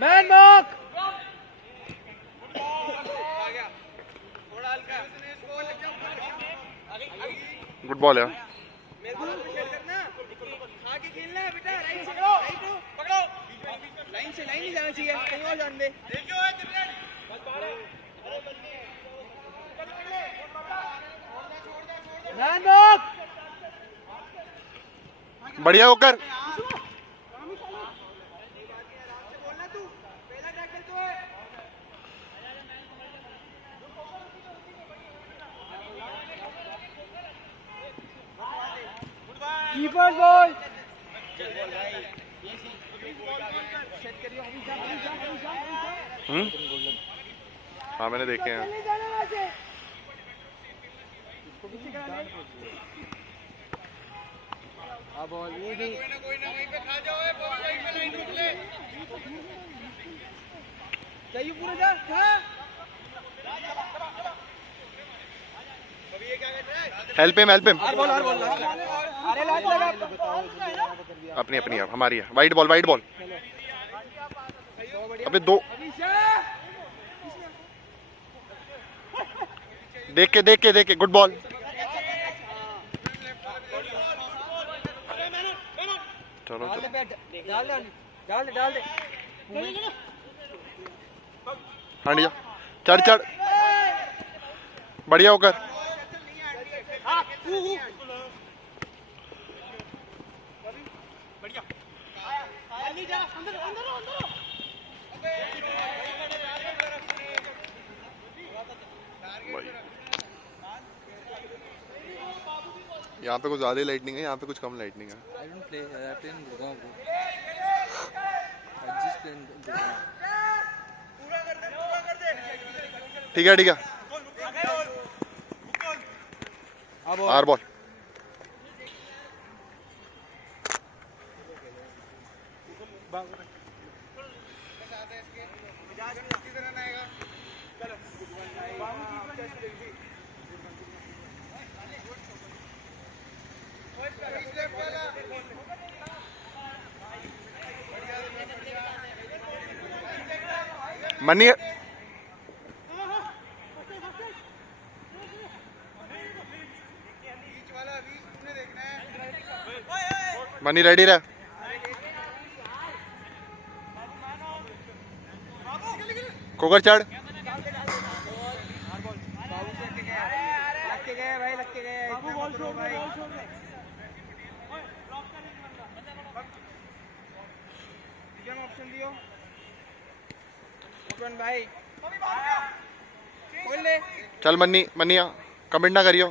Man mark. Good ball यार। Line से line नहीं जाना चाहिए, कहीं और जान दे। बढ़िया होकर। Keeper ball. हाँ मैंने देखे हैं। बॉल ये भी कोई ना वहीं पे खा जाओ, बॉल वहीं पे लाइन रोक ले। चाहिए पूरा जा खा। अभी ये क्या कर रहा है? Help him help him. हर बॉल अरे लाइन लगा। अपनी अपनी है, हमारी है। Wide ball wide ball. अबे दो देख के गुड बॉल। चलो डाल दे। हाँ जा, चढ़ बढ़िया होकर। यहाँ पे कुछ ज्यादा लाइटनिंग है, यहाँ पे कुछ कम लाइटनिंग है। I don't play. I play in Gurgaon, bro. I just play in Gurgaon. ठीक है आर बॉल। मनी मनी रेडी रहा। कोकर चढ़। चल मन्नी कमेंट ना करियो।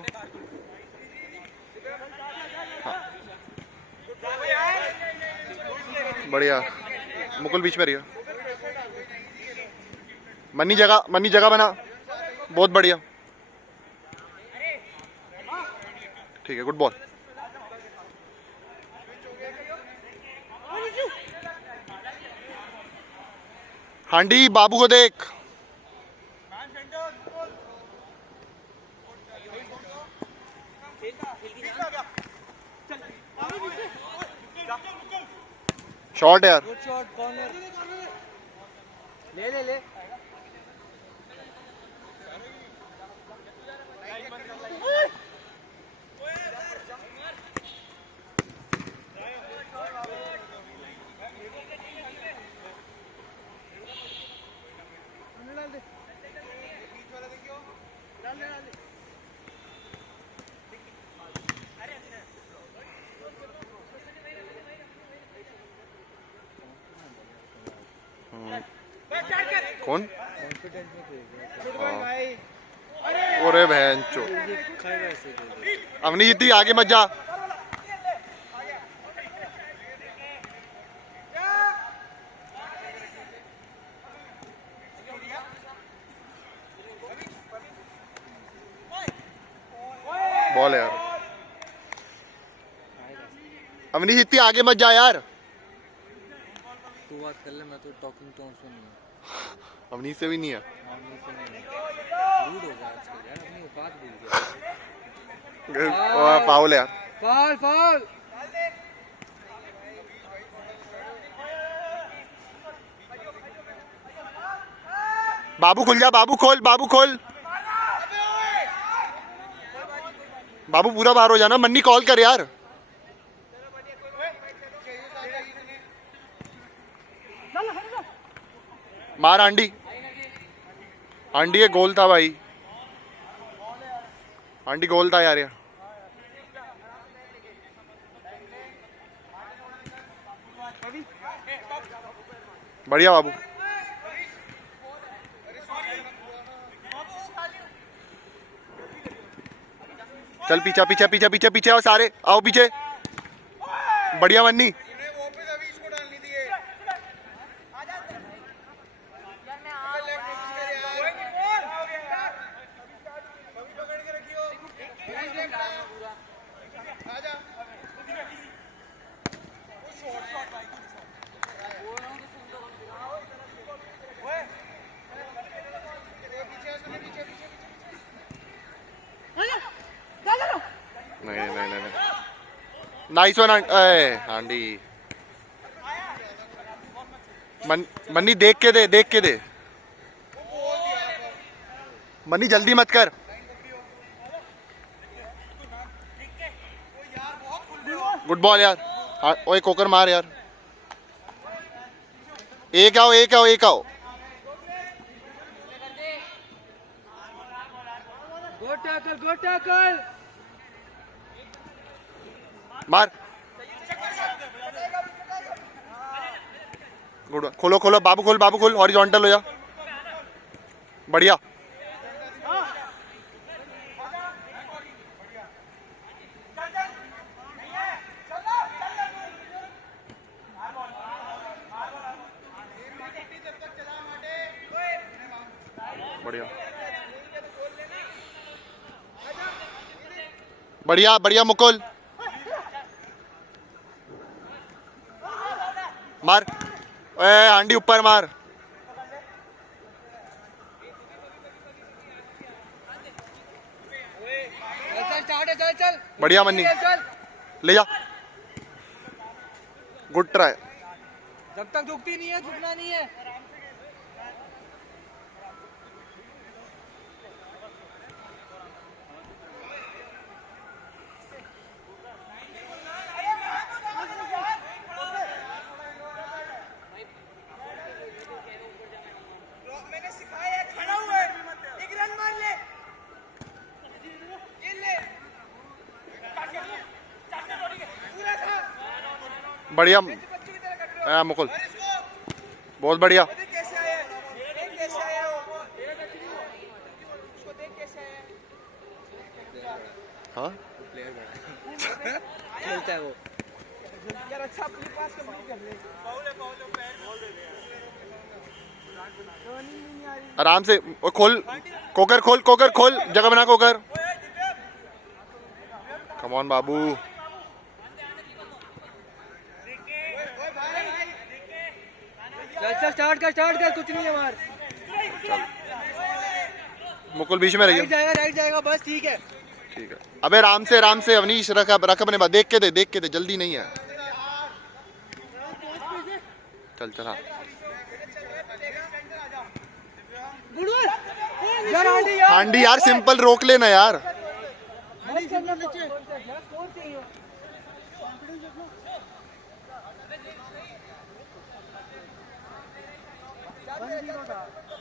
बढ़िया मुकुल बीच में रहियो। मन्नी जगह बना। बहुत बढ़िया। ठीक है गुड बॉल। हांडी बाबू को देख। शॉट यार। ले कौन? अरे बहन चो। अवनी जीती आगे मत जा। बॉल है यार। अवनी जीती आगे मत जा यार। तू बात कर ले, मैं तो टॉकिंग टोन से नहीं हूं। अवनीश से भी नहीं है। रूड हो गया आजकल यार, अपनी औकात भूल गया। फाउल है यार। बाबू खुल जा, बाबू खोल, बाबू खोल, बाबू पूरा बाहर हो जाना। मन्नी कॉल कर यार। मार आंडी, आंडी ये गोल था भाई, आंडी गोल था यार ये। बढ़िया बाबू। चल पीछा पीछे पीछे पीछे पीछे आओ सारे, आओ पीछे। बढ़िया मन्नी। नहीं नहीं नहीं नाइस वन आंडी। मन्नी देख के दे, देख के दे मन्नी, जल्दी मत कर। गुड बॉल यार। ओए कोकर मार यार। एक आओ, एक आओ, एक आओ। गो टैकल, गो टैकल। मार। गुड, खोलो खोलो बाबू, खोल बाबू, खोल। हॉरिजॉन्टल हो जा। बढ़िया। बढ़िया बढ़िया बढ़िया मुकुल। मार। ए आंडी ऊपर मार। चल चल। बढ़िया मन्नी, ले जा। Good try. जब तक झुकती नहीं है झुकना नहीं है। बढ़िया मुकुल, बहुत बढ़िया। हाँ प्लेयर बड़ा खेलता है वो यार। अच्छा अपने पास कंप्लीट कर ले। आराम से खोल, कोकर खोल, कोकर खोल, जगह बना कोकर। कम ऑन बाबू। चल चल स्टार्ट कर कुछ नहीं है मार। मुकुल बीच में रहिए। राइट जाएगा बस। ठीक है ठीक है। अबे राम से अवनीश रख अपने बाद। देख के दे जल्दी नहीं है। चल चल। हाँ हांडी यार, सिंपल रोक लेना यार।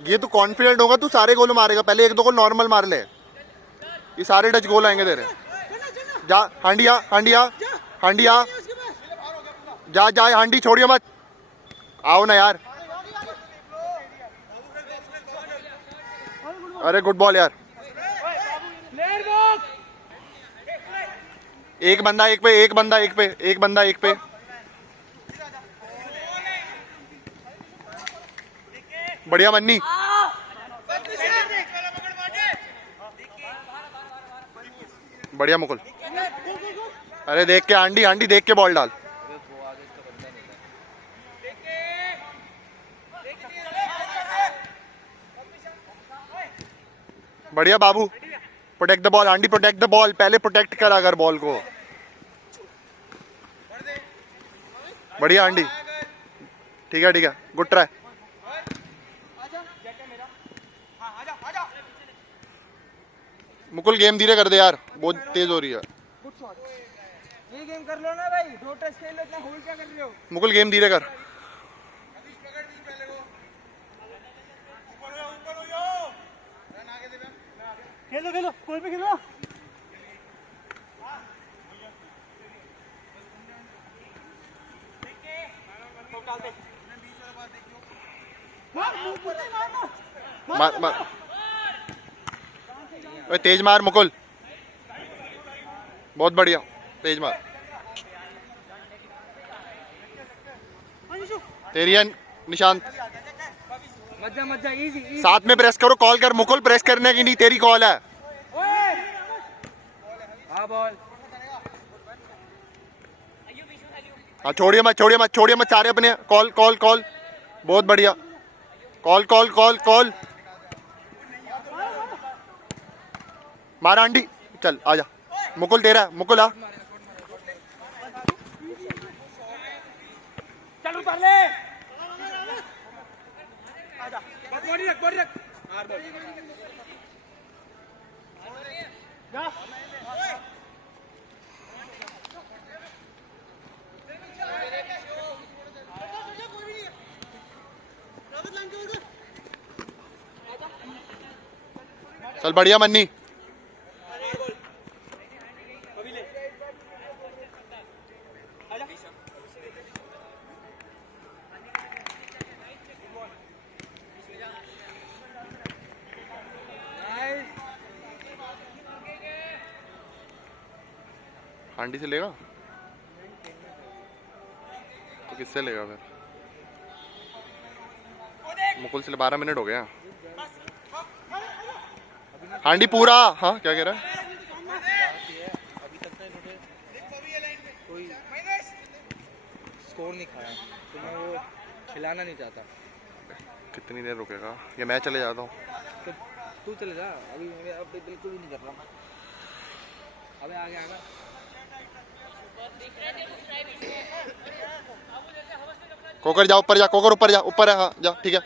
ये तू कॉन्फिडेंट होगा तू सारे गोल मारेगा। पहले एक दो गोल नॉर्मल मार ले, ये सारे टच गोल आएंगे तेरे। जा हांडिया, हांडिया, हांडिया, जा जा हांडी, छोड़िए मत। आओ ना यार। अरे गुड बॉल यार। एक बंदा एक पे, एक बंदा एक पे, एक बंदा एक पे। बढ़िया मन्नी। बढ़िया मुकुल। अरे देख के आंडी, आंडी देख के बॉल डाल। बढ़िया बाबू, प्रोटेक्ट द बॉल आंडी, प्रोटेक्ट द बॉल। पहले प्रोटेक्ट कर अगर बॉल को। बढ़िया आंडी, ठीक है गुड ट्राई। मुकुल गेम धीरे कर दे यार, बहुत तेज हो रही है। Good shot. ये गेम कर लो ना भाई, 2 टच खेल लो, इतना होल्ड क्या कर रहे हो? मुकुल गेम धीरे कर। खेलो खेलो, कोई भी खेलो। मार मार, ओए तेज मार मुकुल, बहुत बढ़िया, तेज मार। तेरी है निशांत, मजा मजा, इजी इजी। साथ में प्रेस करो, कॉल कर मुकुल, प्रेस करने की नहीं, तेरी कॉल है। हाँ बॉल। हाँ छोड़िए मत, छोड़िए मत, छोड़िए मत, सारे अपने कॉल कॉल कॉल, बहुत बढ़िया, कॉल कॉल कॉल कॉल। मारा आंटी, चल आजा मुकुल, तेरा है मुकुल, आ चल उतार ले। आजा, बॉडी रख, बॉडी रख। मार बॉल। जा। चल बढ़िया मन्नी। हांडी से लेगा तो किससे लेगा फिर? मुकुल से 12 मिनट हो गया। हांडी पूरा, हाँ क्या कह रहा है? अभी तक तो इन्होंने कोई स्कोर नहीं खाया, तो मैं वो खिलाना नहीं चाहता। कितनी देर रुकेगा? या मैं चले जाता हूँ? तो तू चले जा, अभी मैं अब बिल्कुल भी नहीं कर रहा। अबे आगे आना। कोकर जा, ऊपर जा, कोकर ऊपर जा, ऊपर है, हाँ जा, ठीक है,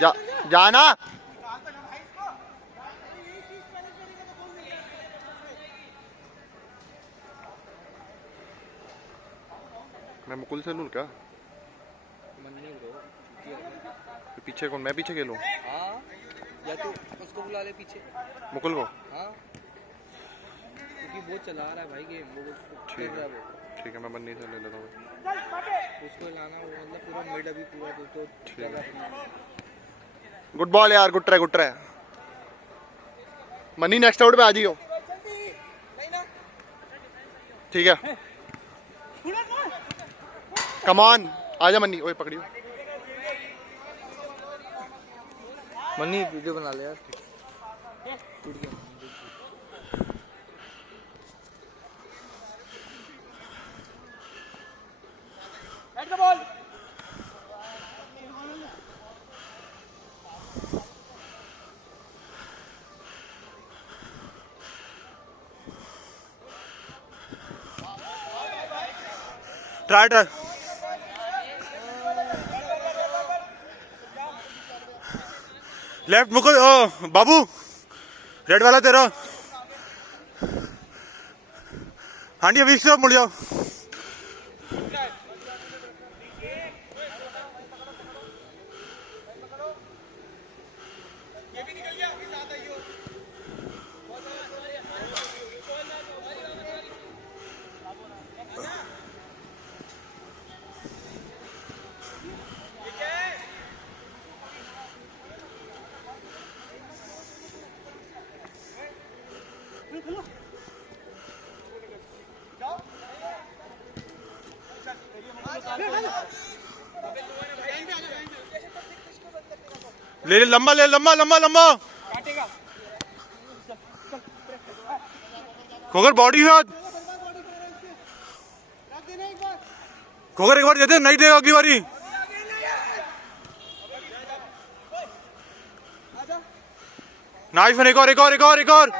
जा जाना। मैं मुकुल से लूँ क्या? मन नहीं ब्रो, पीछे कौन? मैं पीछे खेलूँ? हाँ, या तो उसको बुला ले पीछे, मुकुल को? हाँ, क्योंकि वो चला रहा है भाई गेम, वो खेल रहा है वो। ठीक है, मैं बन्नी से ले लेता हूँ। उसको लाना, वो मतलब पूरा मिड अभी पूरा तो जगह पे। गुड बॉल यार, good try, good try. Money next out पे आ जाइयो, ठीक है। कम ऑन, आजा मनी। ओए पकड़ियो मनी, वीडियो बना ले यार। टूट गया। बैठ ball. Try try. Left Mukul, ओ बाबू, रेड वाला तेरा। हाँ जी, अभी से मुड़ जाओ। ले ले, लंबा ले, लंबा लंबा लंबा। खोकर बॉडी हाथ, खोकर एक बार दे दे, नहीं देगा अगली बारी। नाइस, एक और, एक और, एक और, एक और।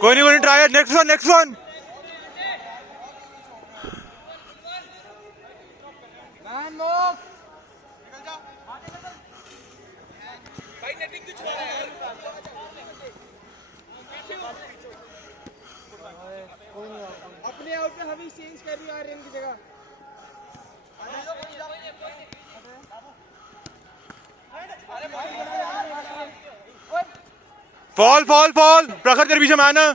कोई नहीं try, next one next one. अपने आउट में हमें चेंज कर रही आर्यन की जगह। फॉल फॉल फॉल, प्रखर तेरे पीछे मैन है।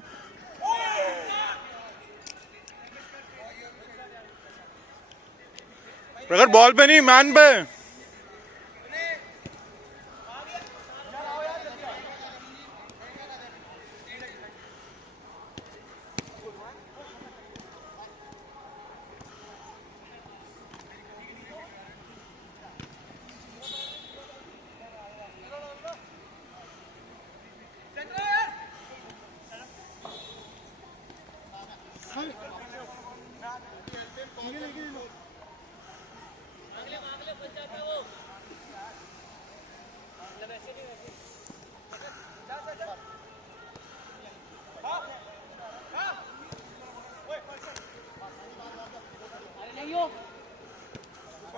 प्रखर बॉल पे नहीं, मैन पे।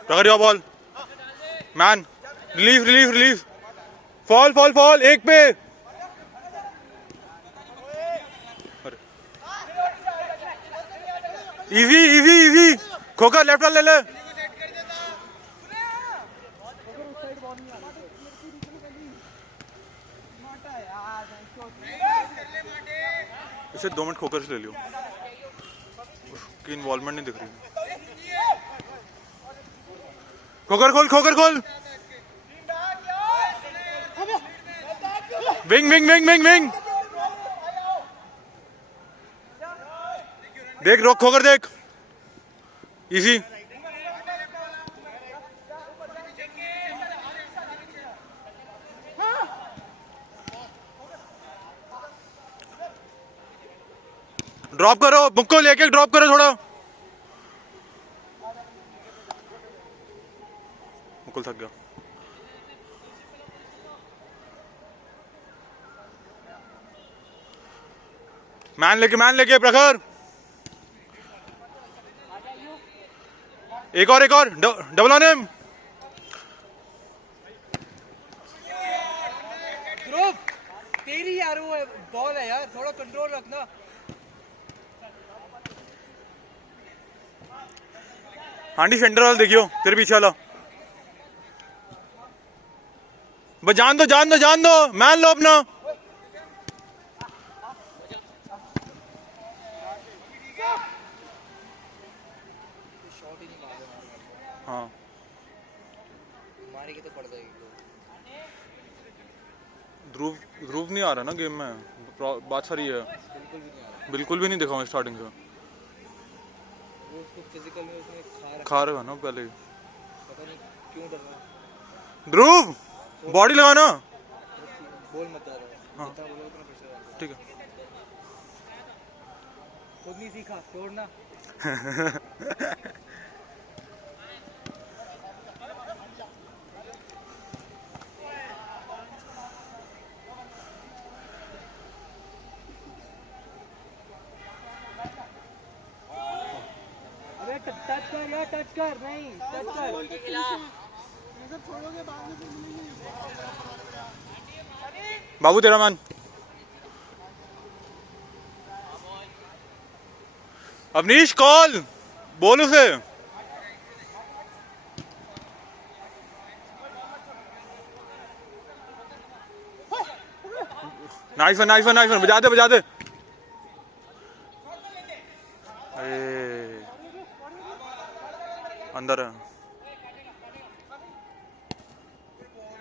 प्रखर your ball, man. Relief relief relief, fall fall fall, एक पे। इजी इजी इजी, खोकर लेफ्ट ले ले। इसे 2 मिनट खोकर से ले लियो, उसकी इन्वॉल्वमेंट नहीं दिख रही। खोकर खोल, खोकर खोल। Wing wing wing wing wing, देख रोक, खोकर देख। इजी, ड्रॉप करो, मुक्को लेके ड्रॉप करो थोड़ा। मुकुल थक गया। मैन लेके प्रखर। एक और डबल ऑन हिम। ध्रुव तेरी यार वो बॉल है यार, थोड़ा कंट्रोल रखना। हांडी सेंटर वाला देखियो, तेरे पीछे वाला। बस जान दो, मैन लो अपना। हाँ मारेगी तो पड़ जाएगी। ध्रुव नहीं आ रहा ना गेम में, बात सारी है। बिल्कुल भी नहीं देखा स्टार्टिंग से। वो उसको फिजिकल में उसने खा रहा है ना पहले। पता नहीं क्यों डर रहा है। ध्रुव बॉडी लगाना। बोल मत जा रहा है। हाँ। जितना बोलो उतना प्रेशर आ रहा ठीक है। है। खुद नहीं सीखा, छोड़ना। टच कर यार, टच कर, नहीं टच कर। बाबू तेरा मैन। अवनीश कॉल, बोल उसे। नाइस वन, बजा दे। अंदर है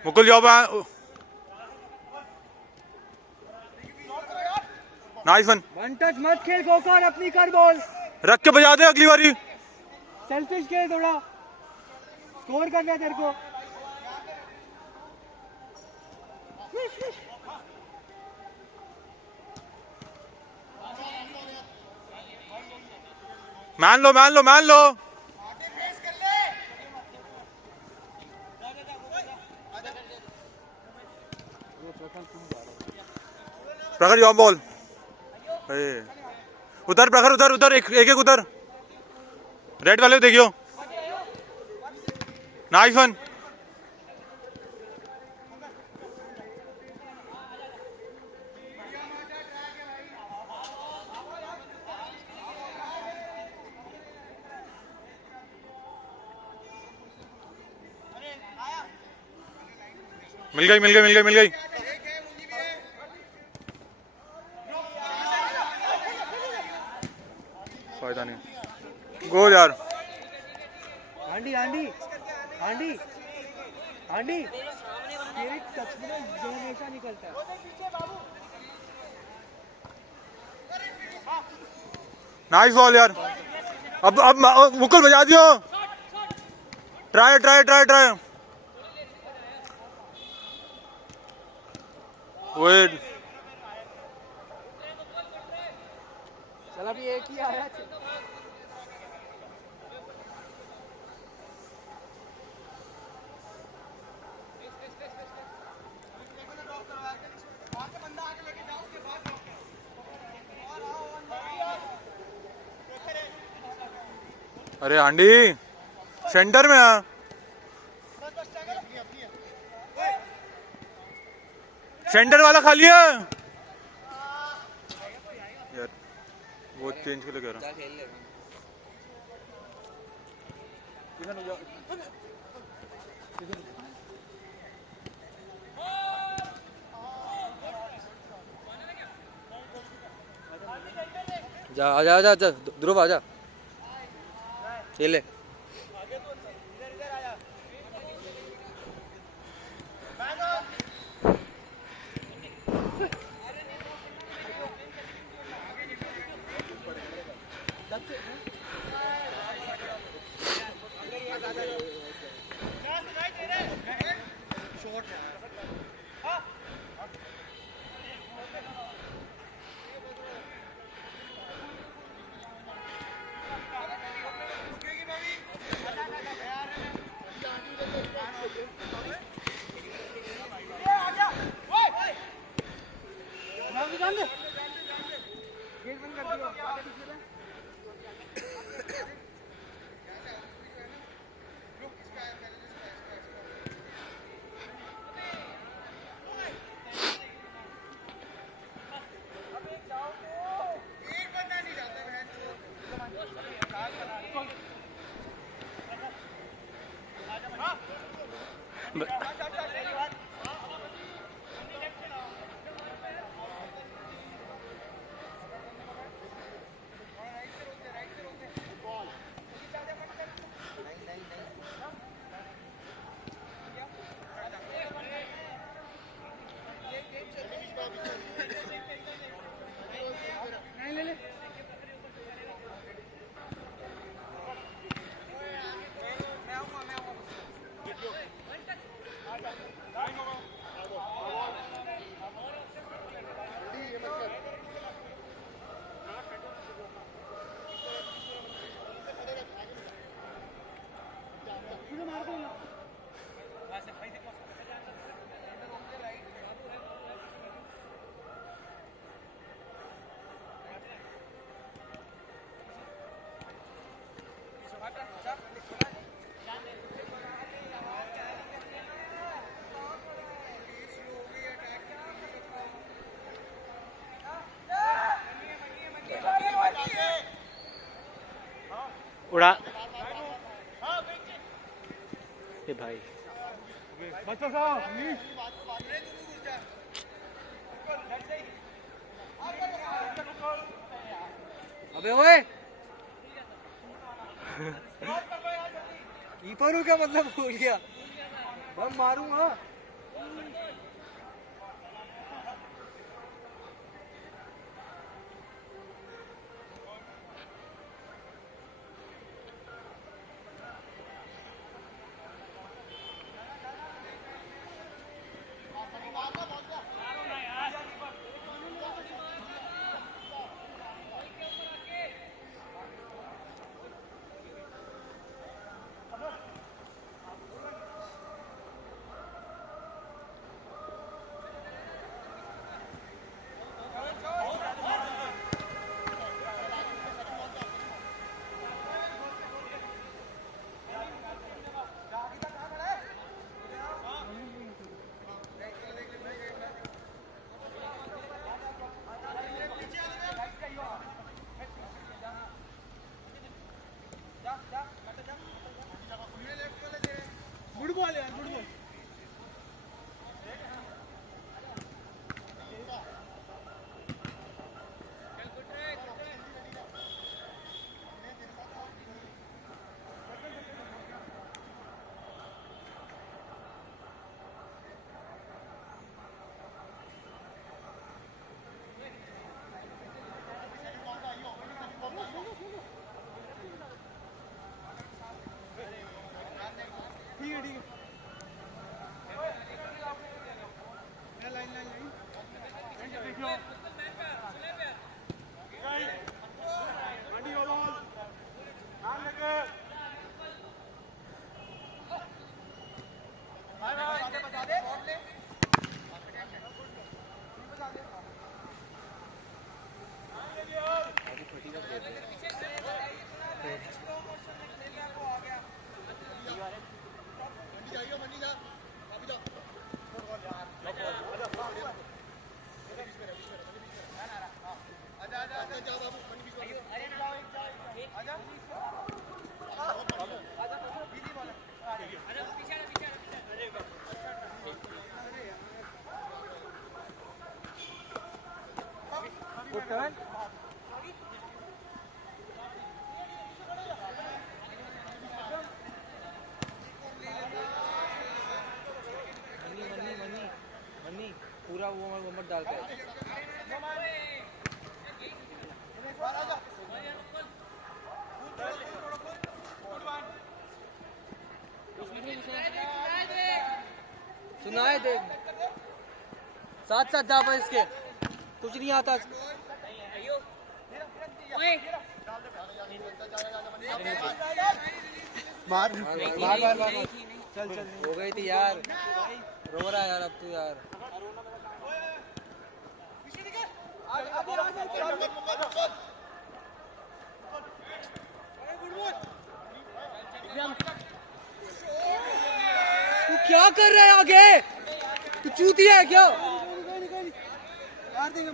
Mukul job. Nice one touch मत खेल गोकर, अपनी कर बॉल। रख के बजा दे अगली बारी। सेल्फिश खेल थोड़ा, स्कोर करना है तेरे को। मान लो। प्रखर योर बॉल। अरे उधर प्रखर, उधर उधर, एक एक उधर, रेड वाले देखियो। Nice one. मिल गई मिल गई मिल गई मिल गई। फायदा नहीं, गोल यार। आंडी आंडी आंडी आंडी तेरे टच में जो हमेशा निकलता है। नाइस बॉल यार। अब मुकुल बजा दियो। Try try try try. Wait, चल अभी एक ही आया। अरे आंडी सेंटर में आ। सेंटर वाला खाली है यार, वो चेंज के लिए कह रहा जा आजा आजा आजा ध्रुव आजा खेल ले। उड़ा ए भाई अबे ओए कीपर हूँ क्या मतलब भूल गया। बम मारूंगा। मनी पूरा वो मत डाल के सुनाए देख साथ साथ जा पर इसके कुछ नहीं आता मार बार बार बार चल चल हो गई थी यार रो रहा है यार अब तू यार तू क्या कर रहा है आगे तू चूतिया है क्या मार देंगे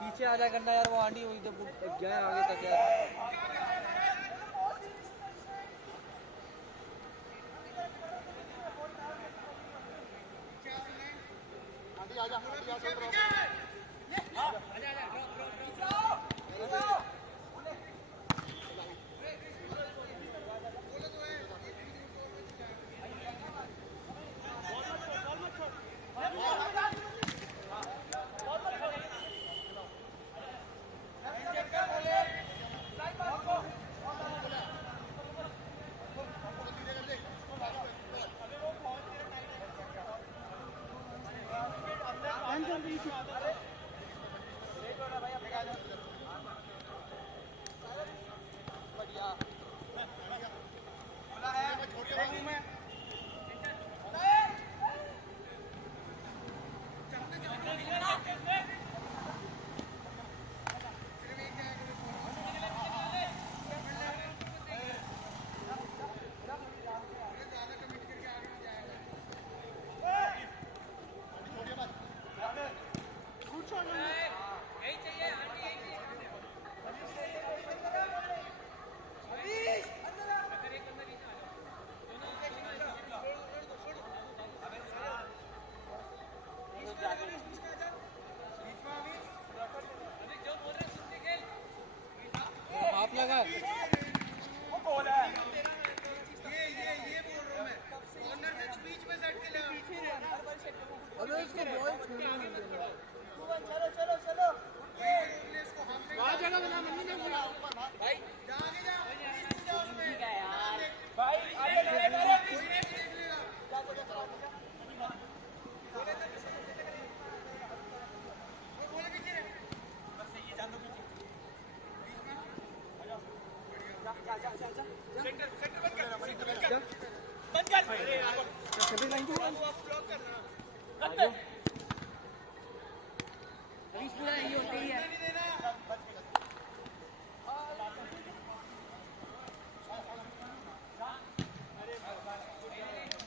पीछे आ जा करना यार वो आंटी वही तो गया आगे तक यार हाथ लगा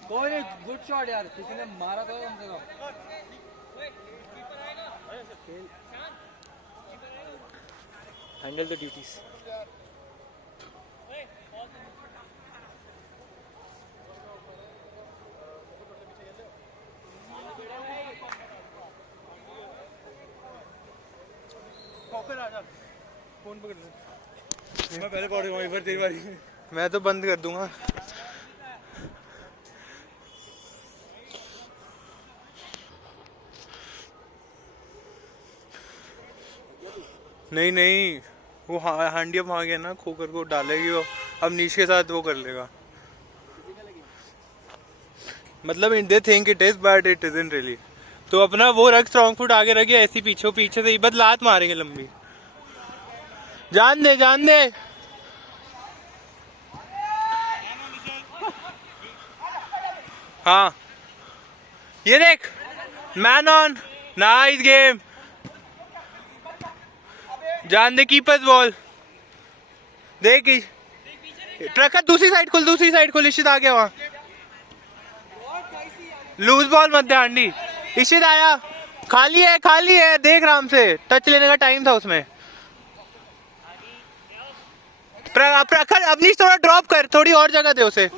कोई नहीं, गुड शॉट यार, किसी ने मारा तो कम से कम। Handle the duties. फोन पकड़ ले। मैं पहले पकड़ वहीं पर तेरी बारी। मैं तो बंद कर दूंगा। नहीं नहीं, वो हांडिया वहाँ गया ना, खोकर को डालेगी वो, अब नीचे के साथ वो कर लेगा। मतलब they think it is but it is in really. तो अपना वो रख, स्ट्रॉन्ग फुट आगे रखिए, ऐसी पीछे पीछे से ही बस लात मारेंगे लंबी। जान दे जान दे। हाँ ये देख, मैन ऑन, नाइस गेम। जान दे, कीपर्स बॉल देख, ट्रक दूसरी साइड खोल, दूसरी साइड खोल। इशित आ गया वहां, लूज बॉल मत दे आंडी। इशित आया, खाली है, देख आराम से, टच लेने का टाइम था उसमें। प्रखर अवनीश थोड़ा ड्रॉप कर, थोड़ी और जगह दे उसे।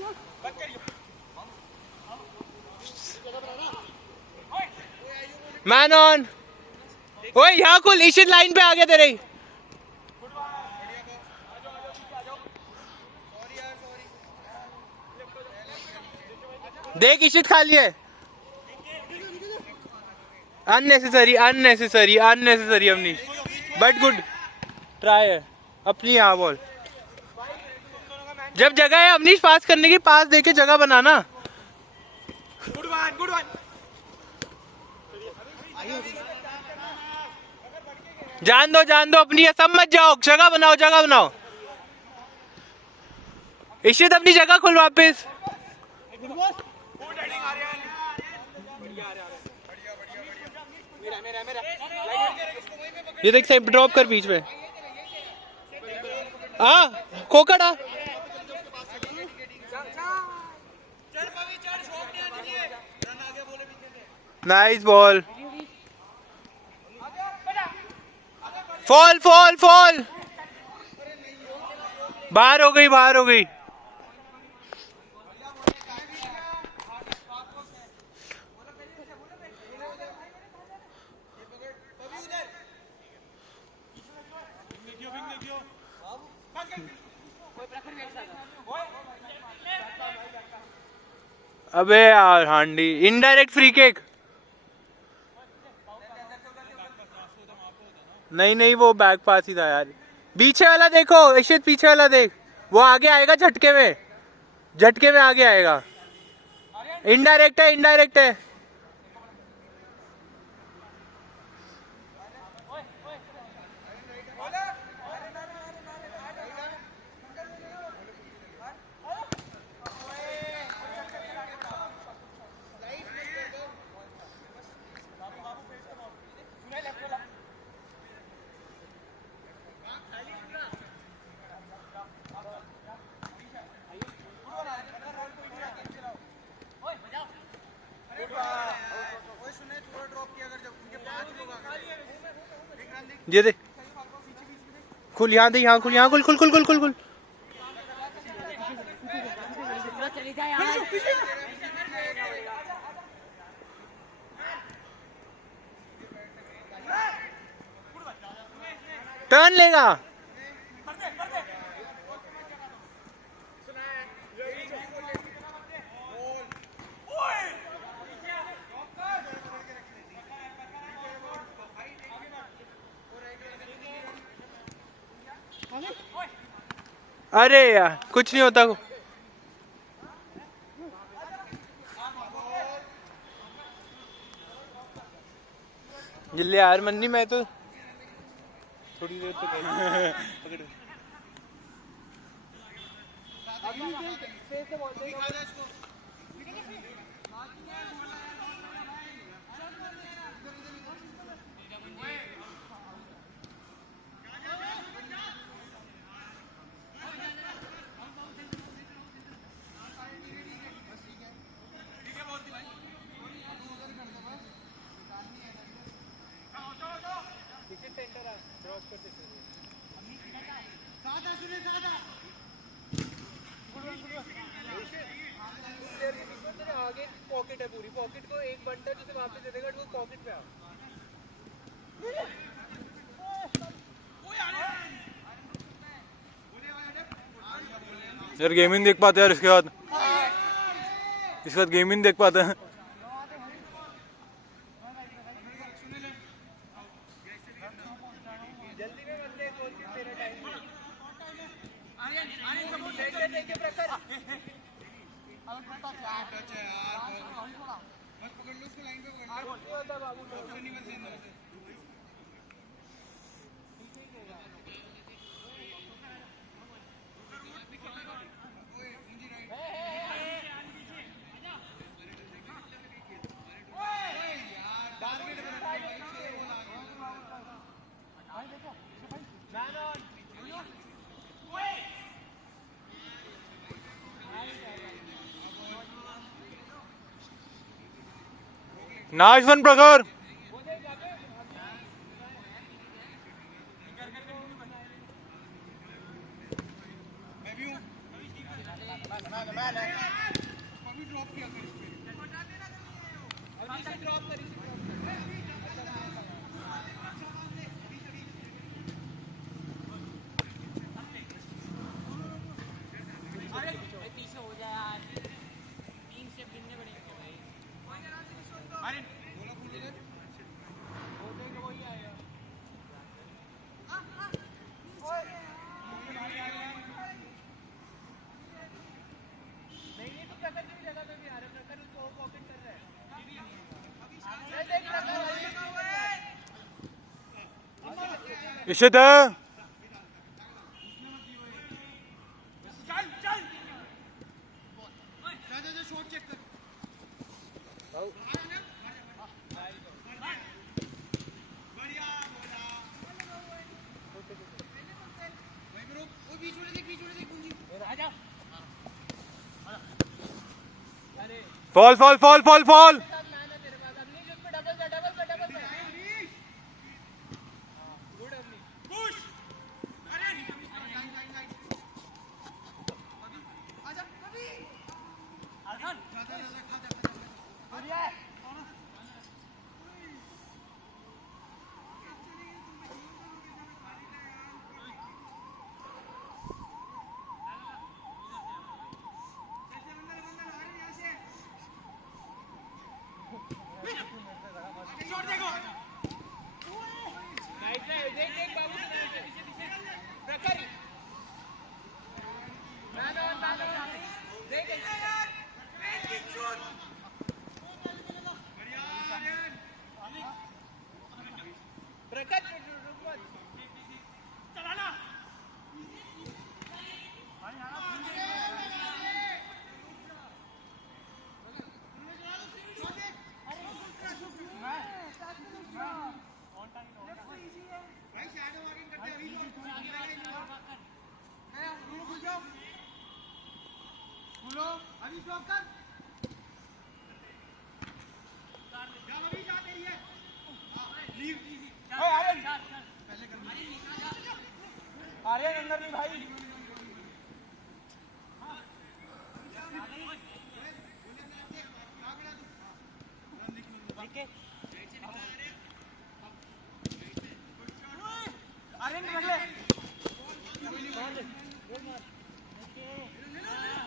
मैन ऑन, ओए यहाँ खोल, इशित लाइन पे आ गया तेरे ही। देख इशित खाली है। Unnecessary Avnish, but good try है अपनी। यहाँ बॉल, जब जगह है अवनीश पास करने की, पास देके जगह बनाना। Good one. जान दो अपनी, सब मत जाओ, जगह बनाओ। इशित अपनी जगह खोल वापस। ये देख, से ड्रॉप कर बीच में। कोकड़ा नाइस बॉल। फॉल बाहर हो गई। अबे यार हांडी, इनडायरेक्ट फ्री किक। नहीं नहीं, वो बैक पास ही था यार। पीछे वाला देखो इशित, पीछे वाला देख, वो आगे आएगा झटके में, झटके में आगे आएगा। इनडायरेक्ट है, इनडायरेक्ट है। ये दे, खुल, यहाँ दे, यहाँ खुल, यहाँ खुल, खुल खुल खुल खुल खुल। टर्न लेगा। अरे यार कुछ नहीं होता। जिले यार मन्नी, मैं तो थोड़ी देर तो पकड़। आगे पॉकेट है, पूरी पॉकेट को एक बंटा जो वापस दे देगा, वो पॉकेट पे आ। यार गेमिंग देख पाते यार, इसके बाद गेमिंग देख पाते हैं। नाइस वन प्रखर। इशित है। Fall fall fall fall fall.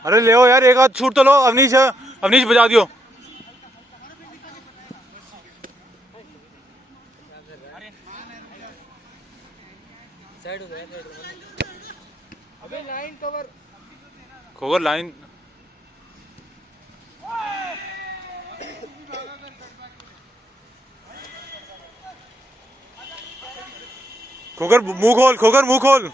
अरे ले यार, एक हाथ छूट तो लो। अवनीश है, अवनीश बजा दियो। साइड हो गया, अबे लाइन कवर। खोगर लाइन। खोगर मुंह खोल, खोगर मुंह खोल।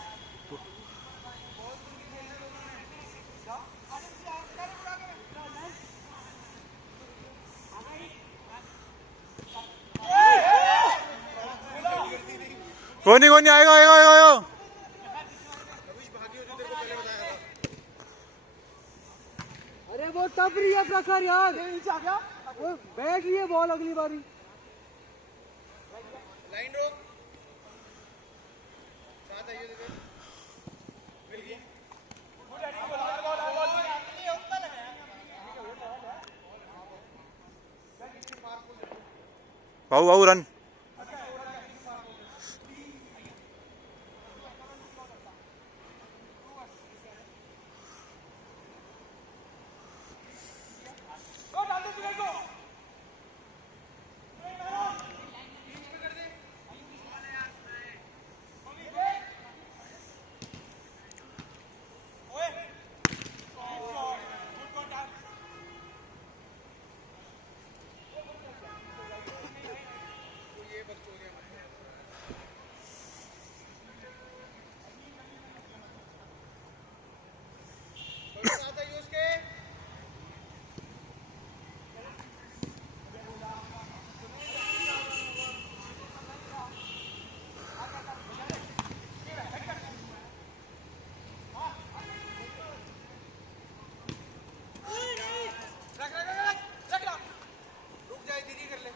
कोई नहीं आएगा आएगा आएगा आएगा। अरे वो तब रही है प्रखर यार, नीचे आ गया, वो बैठ रही है बॉल अगली बारी। लाइन रोक, साथ आइए। बाबू बाबू रन।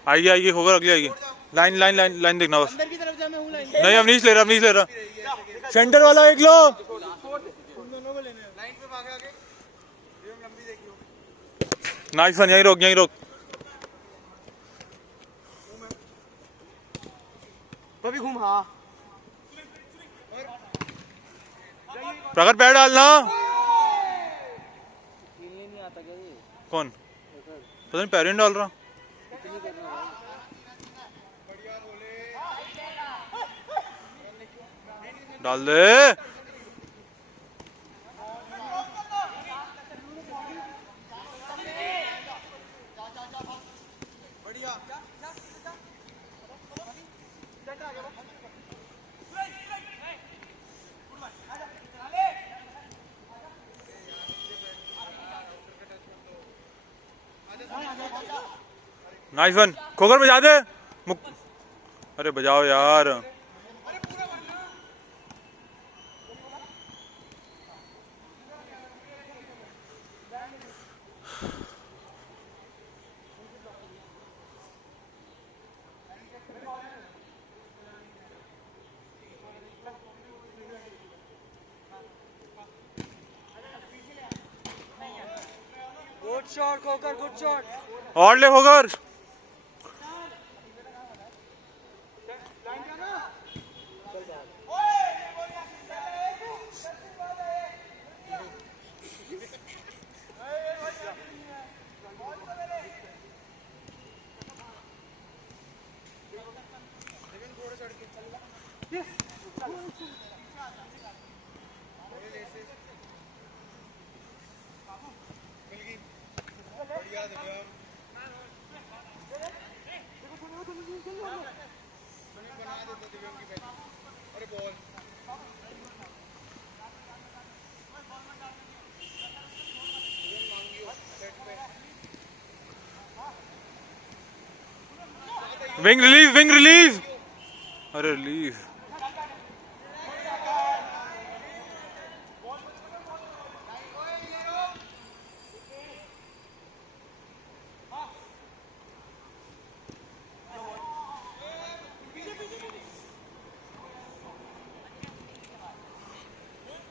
आएगी आएगी, होकर अगली आएगी। लाइन लाइन लाइन लाइन देखना बस। अंदर की तरफ जा, मैं हूं लाइन। नहीं अवनीश ले रहा, अवनीश ले रहा। सेंटर वाला एक लो। दोनों को लेने हैं। लाइन पे भागे आगे, ये लंबी देखियो। नाइस वन, यहीं रोक यहीं रोक। कभी घूम। हाँ प्रखर पैर डालना। नहीं आता क्या ये? कौन पता नहीं, पैर ही नहीं डाल रहा। डाल दे। नाइस वन, खोकर बजा दे। अरे बजाओ यार। गुड शॉट खोकर, गुड शॉट। और ले खोकर। ये विंग रिलीज, विंग रिलीज। अरे रिलीज।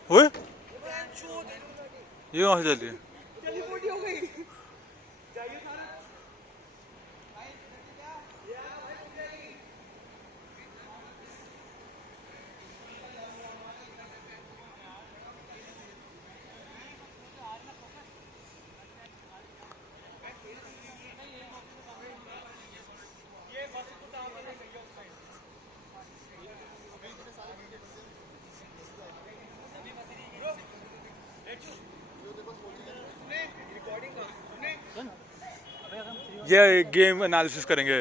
ओए ये वहां से चलिए। ये गेम एनालिसिस करेंगे।